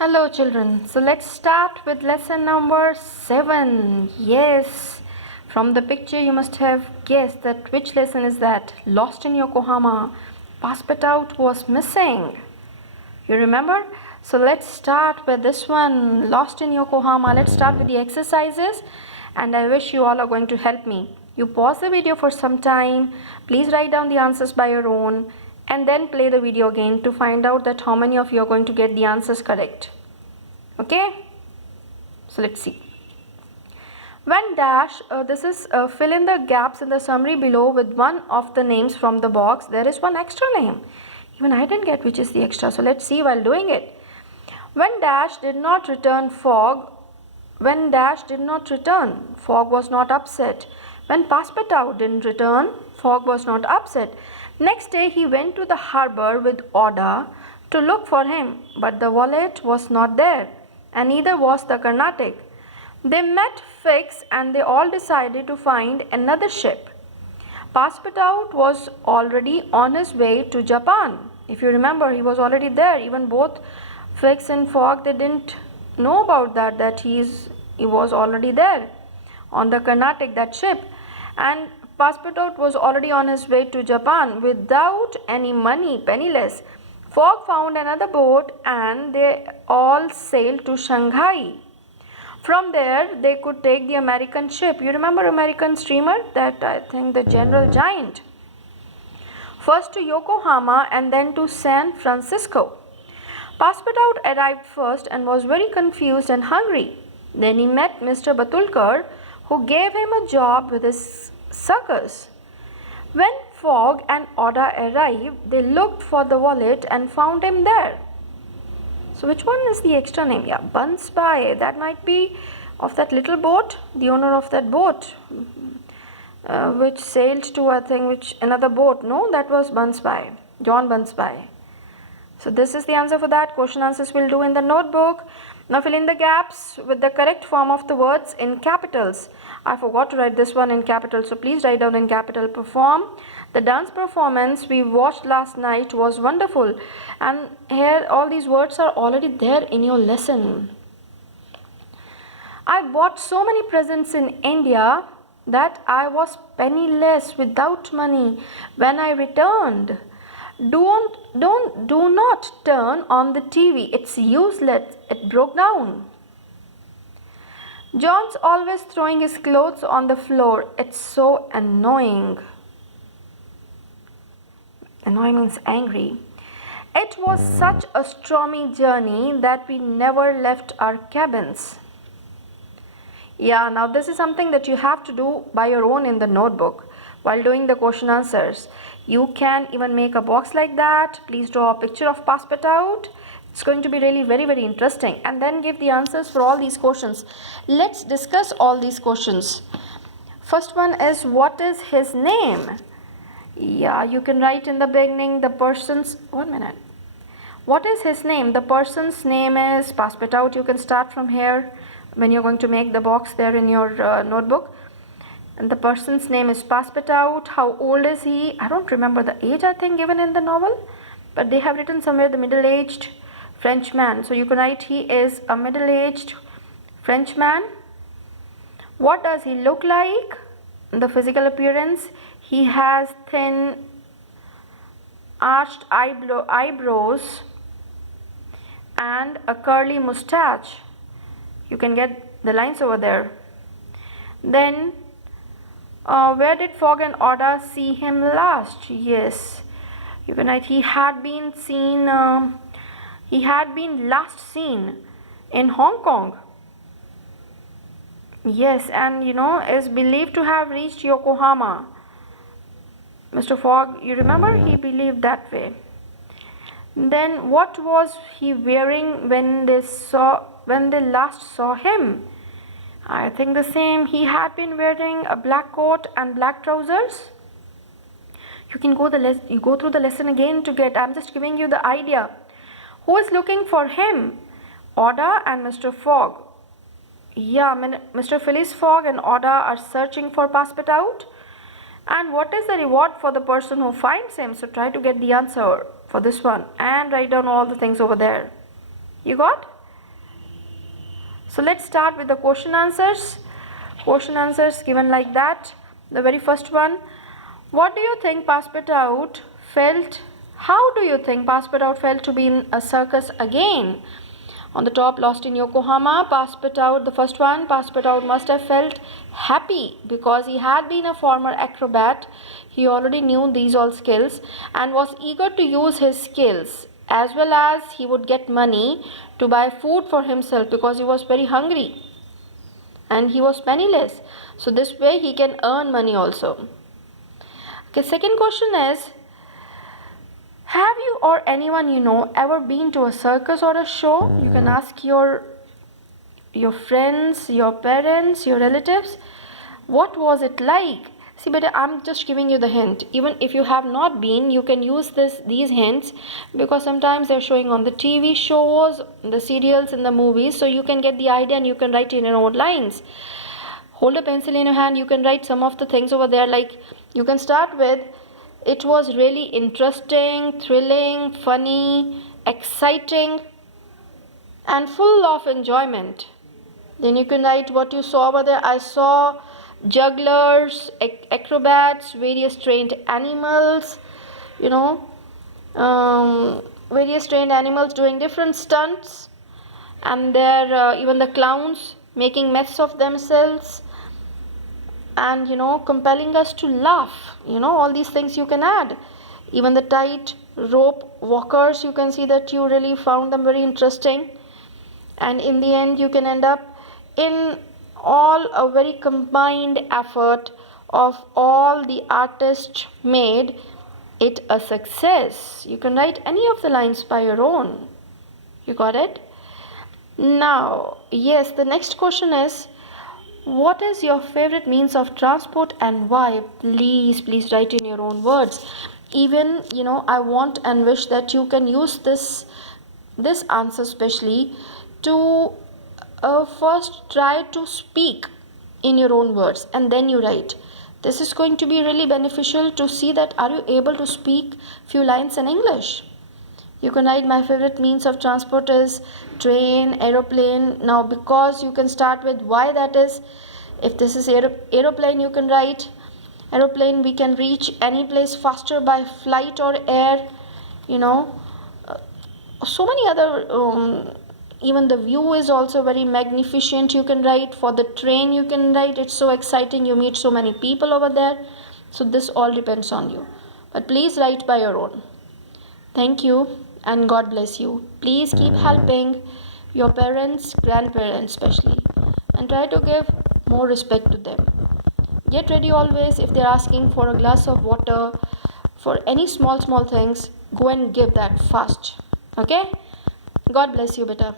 Hello children, so let's start with lesson number 7. Yes, from the picture you must have guessed that which lesson is that? Lost in Yokohama, passport out was missing. You remember? So let's start with this one, Lost in Yokohama. Let's start with the exercises and I wish you all are going to help me. You pause the video for some time, please write down the answers by your own and then play the video again to find out that how many of you are going to get the answers correct. Okay, so let's see. When dash, this is fill in the gaps in the summary below with one of the names from the box. There is one extra name. Even I didn't get which is the extra, so let's see while doing it. When dash did not return fog, when dash did not return, fog was not upset. When Passepartout didn't return, fog was not upset. Next day he went to the harbor with Oda to look for him, but the wallet was not there, and neither was the Carnatic. They met Fix and they all decided to find another ship. Passepartout was already on his way to Japan. If you remember, he was already there. Even both Fix and Fog, they didn't know about that he was already there on the Carnatic, that ship. And Passepartout was already on his way to Japan without any money, penniless. Fog found another boat and they all sailed to Shanghai. From there, they could take the American ship. You remember American steamer? That I think the General Giant. First to Yokohama and then to San Francisco. Passepartout arrived first and was very confused and hungry. Then he met Mr. Batulkar, who gave him a job with his circus. When Fog and Oda arrived, they looked for the wallet and found him there. So which one is the extra name? Yeah, Bunsby. That might be of that little boat, the owner of that boat, which sailed to, I think, another boat. No, that was Bunsby, John Bunsby. So this is the answer for that. Question answers will do in the notebook. Now fill in the gaps with the correct form of the words in capitals. I forgot to write this one in capital, so please write down in capital. Perform. The dance performance we watched last night was wonderful. And here all these words are already there in your lesson. I bought so many presents in India that I was penniless, without money when I returned. Do not turn on the TV. It's useless. It broke down. John's always throwing his clothes on the floor. It's so annoying. Annoying means angry. It was such a stormy journey that we never left our cabins. Yeah, now this is something that you have to do by your own in the notebook while doing the question answers. You can even make a box like that. Please draw a picture of Passepartout. It's going to be really very interesting. And then give the answers for all these questions. Let's discuss all these questions. First one is, what is his name? Yeah, you can write in the beginning the person's... 1 minute. What is his name? The person's name is Passepartout. You can start from here when you're going to make the box there in your notebook. And the person's name is Passepartout. How old is he? I don't remember the age, I think, given in the novel. But they have written somewhere the middle-aged Frenchman. So you can write he is a middle-aged Frenchman. What does he look like? The physical appearance. He has thin arched eyebrows and a curly mustache. You can get the lines over there. Then where did Fog and Oda see him last? Yes, you can write he had been last seen in Hong Kong. Yes, and is believed to have reached Yokohama. Mr. Fogg, you remember, he believed that way. Then what was he wearing when they last saw him? I think the same. He had been wearing a black coat and black trousers. You can go through the lesson again to get. I'm just giving you the idea. Who is looking for him? Oda and Mr. Fogg. Yeah, Mr. Phileas Fogg and Oda are searching for Passepartout. And what is the reward for the person who finds him? So try to get the answer for this one and write down all the things over there. You got? So let's start with the question answers. Question answers given like that. The very first one, what do you think Passepartout felt? How do you think Passepartout felt to be in a circus again? On the top, lost in Yokohama, Passepartout, the first one, Passepartout must have felt happy because he had been a former acrobat. He already knew these all skills and was eager to use his skills, as well as he would get money to buy food for himself because he was very hungry and he was penniless. So this way he can earn money also. Okay, second question is, have you or anyone you know ever been to a circus or a show? You can ask your friends, your parents, your relatives, what was it like? See, but I'm just giving you the hint. Even if you have not been, you can use these hints because sometimes they're showing on the TV shows, the serials, in the movies, so you can get the idea and you can write in your own lines. Hold a pencil in your hand, you can write some of the things over there. Like you can start with, it was really interesting, thrilling, funny, exciting, and full of enjoyment. Then you can write what you saw over there. I saw jugglers, acrobats, various trained animals, various trained animals doing different stunts, and there even the clowns making mess of themselves and compelling us to laugh. All these things you can add. Even the tight rope walkers, you can see that you really found them very interesting, and in the end you can end up in all a very combined effort of all the artists made it a success. You can write any of the lines by your own. You got it? Now, yes, the next question is, what is your favorite means of transport and why? Please write in your own words. Even I want and wish that you can use this answer especially to first try to speak in your own words and then you write. This is going to be really beneficial to see that are you able to speak few lines in English. You can write, my favorite means of transport is train, aeroplane. Now because you can start with why that is. If this is aeroplane, you can write aeroplane, we can reach any place faster by flight or air. So many other even the view is also very magnificent. You can write for the train, you can write it's so exciting, you meet so many people over there. So this all depends on you, but please write by your own. Thank you and God bless you. Please keep helping your parents, grandparents especially, and try to give more respect to them. Get ready always. If they're asking for a glass of water, for any small things, go and give that fast. Okay? God bless you, beta.